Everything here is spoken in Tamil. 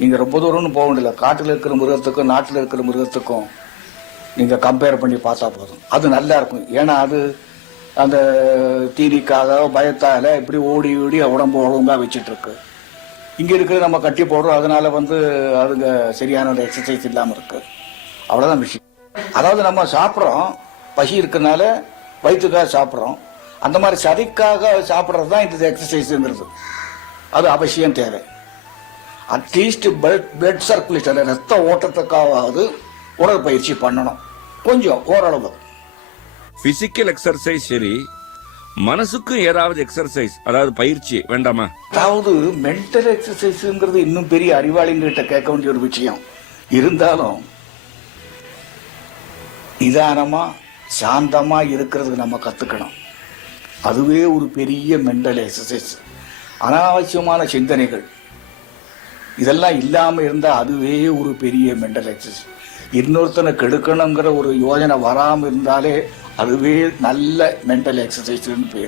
நீங்கள் ரொம்ப தூரம்னு போக வேண்டியதில்லை. காட்டில் இருக்கிற மிருகத்துக்கும் நாட்டில் இருக்கிற மிருகத்துக்கும் நீங்கள் கம்பேர் பண்ணி பார்த்தா போதும். அது நல்லா இருக்கும். ஏன்னா அது அந்த தீனிக்காக பயத்தால் இப்படி ஓடி ஓடி உடம்பு ஒழுங்காக வச்சிட்ருக்கு. இங்கே இருக்கிறது நம்ம கட்டி போடுறோம், அதனால அதுங்க சரியான ஒரு எக்ஸசைஸ் இல்லாமல் இருக்கு. அவ்வளோதான் விஷயம். அதாவது நம்ம சாப்பிட்றோம், பசி இருக்கிறதுனால வயிற்றுக்காக சாப்பிட்றோம். அந்த மாதிரி சதிக்காக சாப்பிட்றது தான் இந்த எக்ஸசைஸுங்கிறது. அது அவசியம் தேவை. அட்லீஸ்ட் பிளட் சர்க்குலேஷன், ரத்த ஓட்டத்துக்காவது உடற்பயிற்சி பண்ணணும், கொஞ்சம் ஓரளவு. பிசிக்கல் எக்ஸர்சைஸ் சரி, மனசுக்கும் ஏதாவது எக்ஸர்சைஸ், அதாவது பயிற்சி வேண்டாமா? அதாவது மென்டல் எக்ஸசைஸுங்கிறது இன்னும் பெரிய அறிவாளிங்கிட்ட கேட்க வேண்டிய ஒரு விஷயம். இருந்தாலும் நிதானமா சாந்தமா இருக்கிறதுக்கு நம்ம கத்துக்கணும். அதுவே ஒரு பெரிய மென்டல் எக்ஸசைஸ். அனாவசியமான சிந்தனைகள் இதெல்லாம் இல்லாம இருந்தா அதுவே ஒரு பெரிய மென்டல் எக்ஸசைஸ். இன்னொருத்தனை கெடுக்கணுங்கிற ஒரு யோஜனை வராமல் இருந்தாலே அதுவே நல்ல மென்டல் எக்ஸசைஸ்ன்னு பேர்.